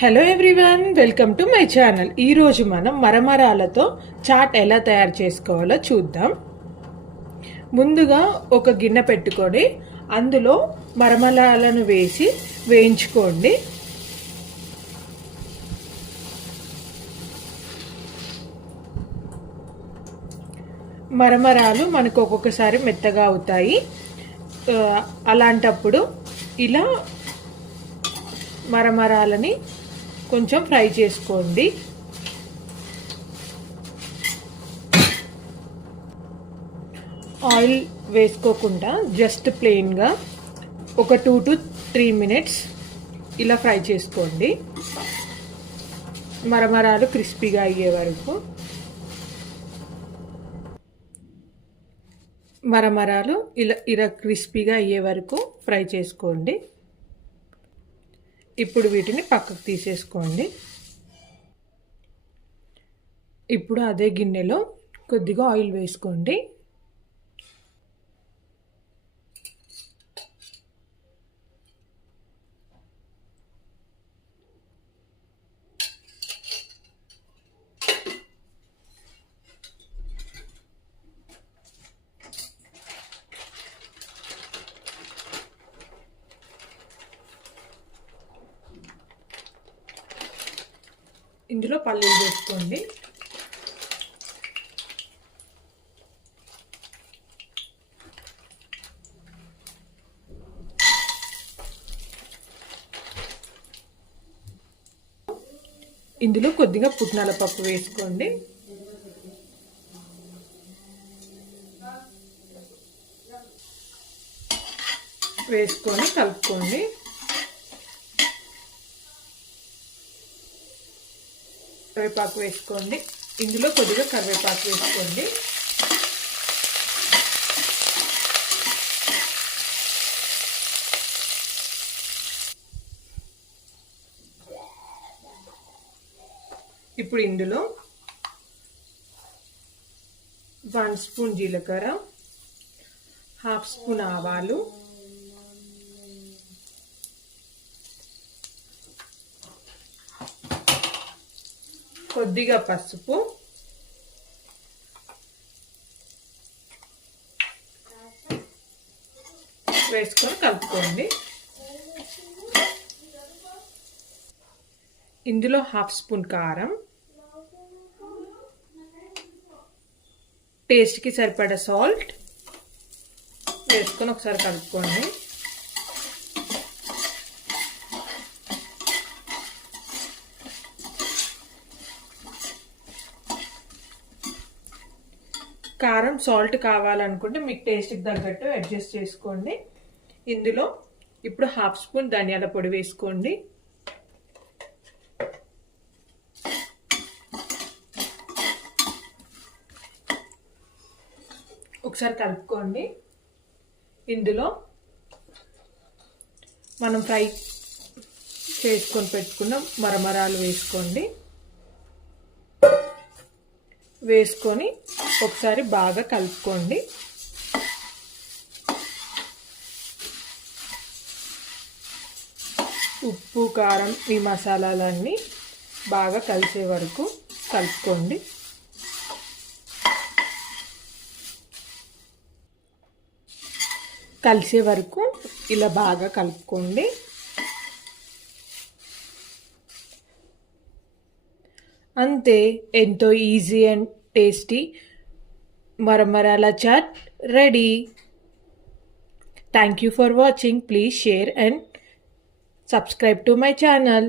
Hello everyone, welcome to my channel. ఈరోజు మనం మరమరాలతో chat ఎలా తయారు చేసుకోవాలో చూద్దాం. ముందుగా ఒక గిన్నె పెట్టుకొని అందులో మరమరాలను వేసి వేయించుకోండి. మరమరాలు మనకు ఒక్కొక్కసారి మెత్తగా అవుతాయి. అలాంటప్పుడు ఇలా మరమరాలని కొంచెం ఫ్రై చేసుకోండి. ఆయిల్ వేసుకోకుండా జస్ట్ ప్లెయిన్గా ఒక 2 to 3 minutes ఇలా ఫ్రై చేసుకోండి. మరమరాలు క్రిస్పీగా అయ్యే వరకు. మరమరాలు ఇలా క్రిస్పీగా అయ్యే వరకు ఫ్రై చేసుకోండి. ఇప్పుడు వీటిని పక్కకు తీసేసుకోండి. ఇప్పుడు అదే గిన్నెలో కొద్దిగా ఆయిల్ వేసుకోండి. ఇందులో పల్లీలు వేసుకోండి. ఇందులో కొద్దిగా పుట్నాల పప్పు వేసుకోండి. వేసుకొని కలుపుకోండి. కరివేపాకు వేసుకోండి. ఇందులో కొద్దిగా కరివేపాకు వేసుకోండి. ఇప్పుడు ఇందులో 1 స్పూన్ జీలకర్ర, 1/2 స్పూన్ ఆవాలు, కొద్దిగా పసుపు, వేసుకొని కలుపుకోండి. ఇందులో 1/2 స్పూన్ కారం, టేస్ట్కి సరిపడా సాల్ట్ వేసుకొని ఒకసారి కలుపుకోండి. కారం సాల్ట్ కావాలనుకుంటే మీకు టేస్ట్కి తగ్గట్టు అడ్జస్ట్ చేసుకోండి. ఇందులో ఇప్పుడు 1/2 స్పూన్ ధనియాల పొడి వేసుకోండి. ఒకసారి కలుపుకోండి. ఇందులో మనం ఫ్రై చేసుకొని పెట్టుకున్న మరమరాలు వేసుకోండి. వేసుకొని ఒకసారి బాగా కలుపుకోండి. ఉప్పు, కారం, ఈ మసాలాలన్నీ బాగా కలిసే వరకు కలుపుకోండి. కలిసే వరకు ఇలా బాగా కలుపుకోండి. అంతే, ఎంతో ఈజీ అండ్ టేస్టీ మరమరాల chaat ready. Thank you for watching. Please share and subscribe to my channel.